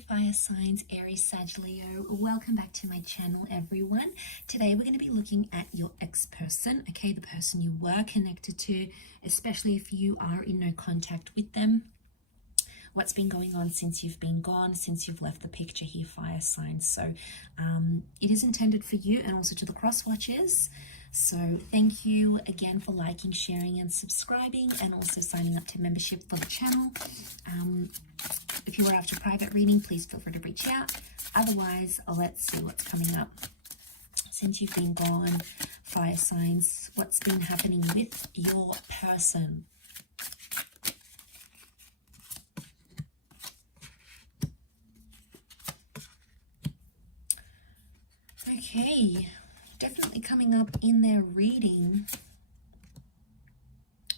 fire signs, Aries, Sag, Leo. Welcome back to my channel, everyone. Today we're going to be looking at your ex-person, okay, the person you were connected to, especially if you are in no contact with them. What's been going on since you've been gone, since you've left the picture here, fire signs. So it is intended for you and also to the cross watchers. So thank you again for liking, sharing and subscribing, and also signing up to membership for the channel. If you are after private reading, please feel free to reach out. Otherwise, let's see what's coming up. Since you've been gone, fire signs, what's been happening with your person? Okay, definitely coming up in their reading.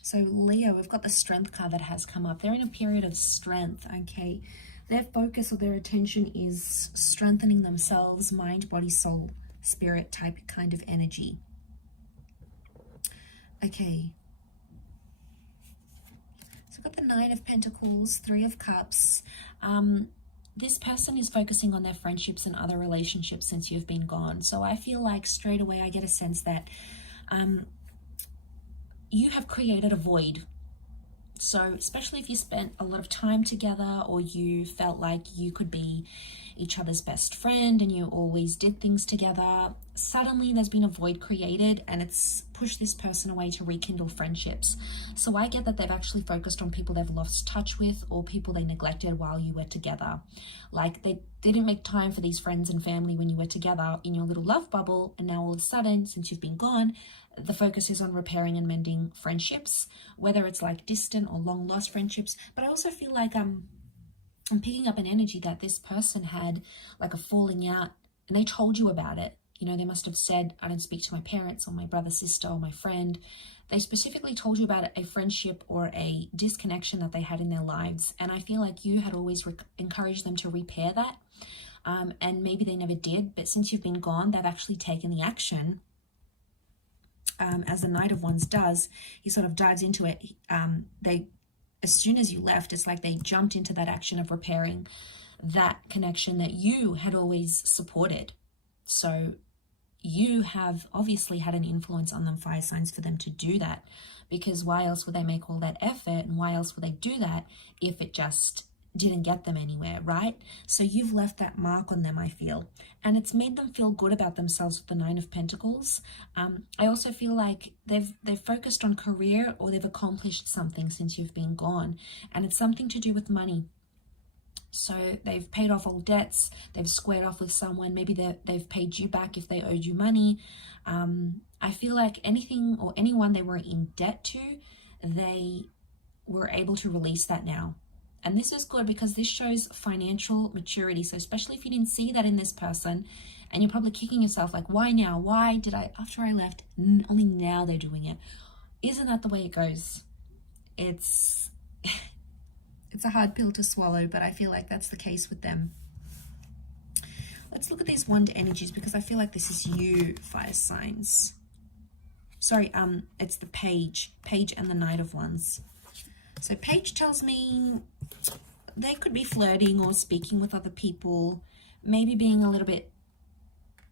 So Leo, we've got the Strength card that has come up. They're in a period of strength, okay? Their focus or their attention is strengthening themselves, mind, body, soul, spirit type kind of energy. Okay. So I've got the Nine of Pentacles, Three of Cups. This person is focusing on their friendships and other relationships since you've been gone. So I feel like straight away I get a sense that you have created a void. So especially if you spent a lot of time together, or you felt like you could be each other's best friend and you always did things together, suddenly there's been a void created and it's pushed this person away to rekindle friendships. So I get that they've actually focused on people they've lost touch with, or people they neglected while you were together. Like they didn't make time for these friends and family when you were together in your little love bubble, and now all of a sudden, since you've been gone, the focus is on repairing and mending friendships, whether it's like distant or long lost friendships. But I also feel like I'm picking up an energy that this person had like a falling out and they told you about it. You know, they must have said, I don't speak to my parents or my brother, sister, or my friend. They specifically told you about a friendship or a disconnection that they had in their lives. And I feel like you had always encouraged them to repair that. And maybe they never did, but since you've been gone, they've actually taken the action. As the Knight of Wands does, he sort of dives into it. As soon as you left, it's like they jumped into that action of repairing that connection that you had always supported. So you have obviously had an influence on them, fire signs, for them to do that, because why else would they make all that effort, and why else would they do that if it just didn't get them anywhere, right? So you've left that mark on them, I feel, and it's made them feel good about themselves with the Nine of Pentacles. I also feel like they've focused on career, or they've accomplished something since you've been gone, and it's something to do with money. So they've paid off all debts, they've squared off with someone, maybe they've paid you back if they owed you money. I feel like anything or anyone they were in debt to, they were able to release that now. And this is good because this shows financial maturity. So especially if you didn't see that in this person, and you're probably kicking yourself like, why now? Why did I, after I left, only now they're doing it? Isn't that the way it goes? It's a hard pill to swallow, but I feel like that's the case with them. Let's look at these wand energies, because I feel like this is you, fire signs. Sorry, it's the Page and the Knight of Wands. So Page tells me they could be flirting or speaking with other people, maybe being a little bit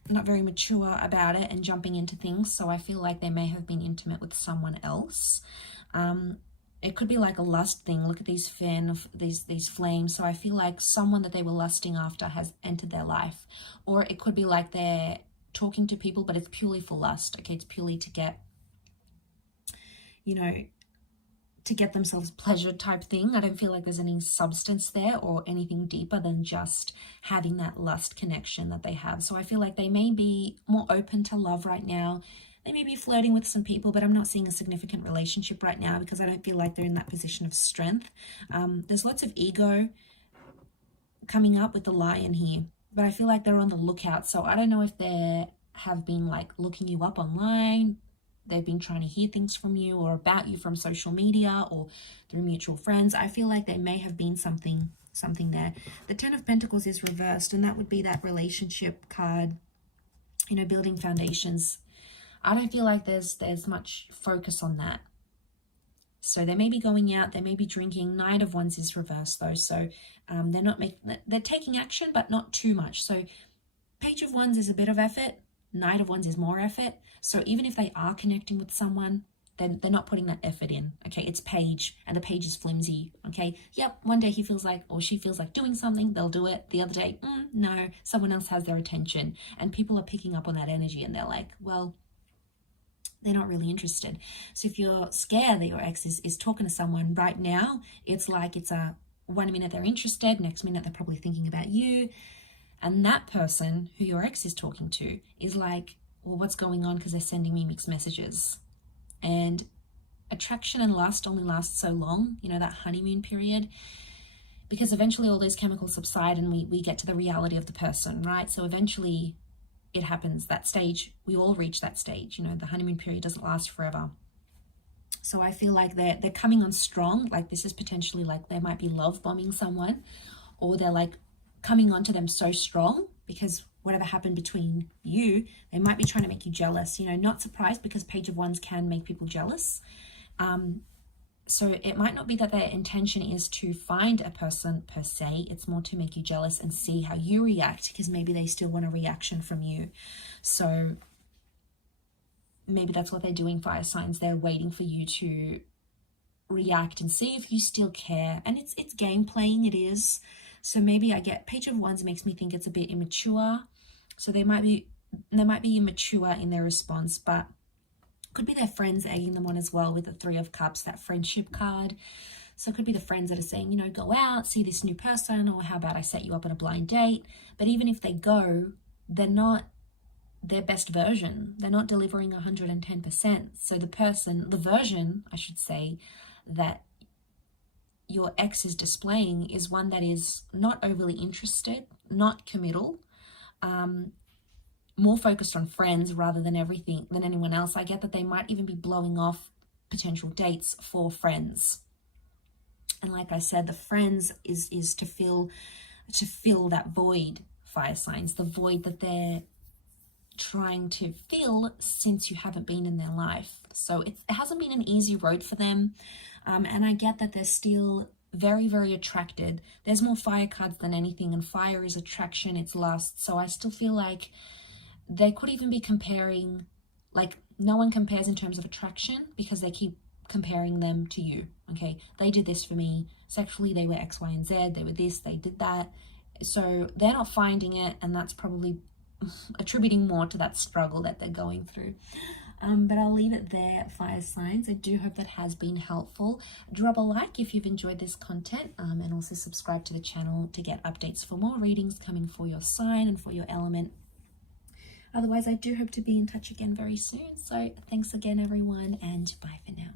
not very mature about it and jumping into things. So I feel like they may have been intimate with someone else. It could be like a lust thing. Look at these these flames. So I feel like someone that they were lusting after has entered their life. Or it could be like they're talking to people, but it's purely for lust. Okay, it's purely to get, you know, to get themselves pleasure type thing. I don't feel like there's any substance there or anything deeper than just having that lust connection that they have. So I feel like they may be more open to love right now. They may be flirting with some people, but I'm not seeing a significant relationship right now because I don't feel like they're in that position of strength. There's lots of ego coming up with the Lion here, but I feel like they're on the lookout. So I don't know if they have been like looking you up online. They've been trying to hear things from you or about you from social media or through mutual friends. I feel like they may have been something there. The Ten of Pentacles is reversed, and that would be that relationship card, you know, building foundations. I don't feel like there's much focus on that. So they may be going out, they may be drinking. Knight of Wands is reversed though, so they're taking action, but not too much. So Page of Wands is a bit of effort, Knight of Wands is more effort. So even if they are connecting with someone, then they're not putting that effort in. Okay, it's Page, and the Page is flimsy. Okay, yep, one day he feels like, or she feels like doing something, they'll do it. The other day, no, someone else has their attention, and people are picking up on that energy, and they're like, well, they're not really interested. So if you're scared that your ex is talking to someone right now, it's like it's a 1 minute they're interested, next minute they're probably thinking about you. And that person who your ex is talking to is like, well, what's going on? Because they're sending me mixed messages. And attraction and lust only lasts so long, you know, that honeymoon period, because eventually all those chemicals subside and we get to the reality of the person, right? So eventually it happens, that stage, we all reach that stage, you know, the honeymoon period doesn't last forever. So I feel like they're coming on strong. Like this is potentially like they might be love bombing someone, or they're like coming onto them so strong because whatever happened between you, they might be trying to make you jealous. You know, not surprised, because Page of Wands can make people jealous. So it might not be that their intention is to find a person per se. It's more to make you jealous and see how you react, because maybe they still want a reaction from you. So maybe that's what they're doing, fire signs. They're waiting for you to react and see if you still care. And it's game playing, it is. So maybe I get Page of Wands makes me think it's a bit immature. So they might be immature in their response, but could be their friends egging them on as well with the Three of Cups, that friendship card. So it could be the friends that are saying, you know, go out, see this new person, or how about I set you up on a blind date. But even if they go, they're not their best version. They're not delivering 110%. So the version, I should say, that your ex is displaying is one that is not overly interested, not committal, more focused on friends rather than anyone else. I get that they might even be blowing off potential dates for friends. And like I said, the friends is to fill that void, fire signs, the void that they're trying to fill since you haven't been in their life. So it hasn't been an easy road for them. And I get that they're still very, very attracted. There's more fire cards than anything, and fire is attraction, it's lust. So I still feel like they could even be comparing, like no one compares in terms of attraction because they keep comparing them to you. Okay, they did this for me sexually, they were X, Y, and Z, they were this, they did that. So they're not finding it, and that's probably attributing more to that struggle that they're going through. But I'll leave it there, fire signs. I do hope that has been helpful. Drop a like if you've enjoyed this content, and also subscribe to the channel to get updates for more readings coming for your sign and for your element. Otherwise, I do hope to be in touch again very soon. So thanks again, everyone, and bye for now.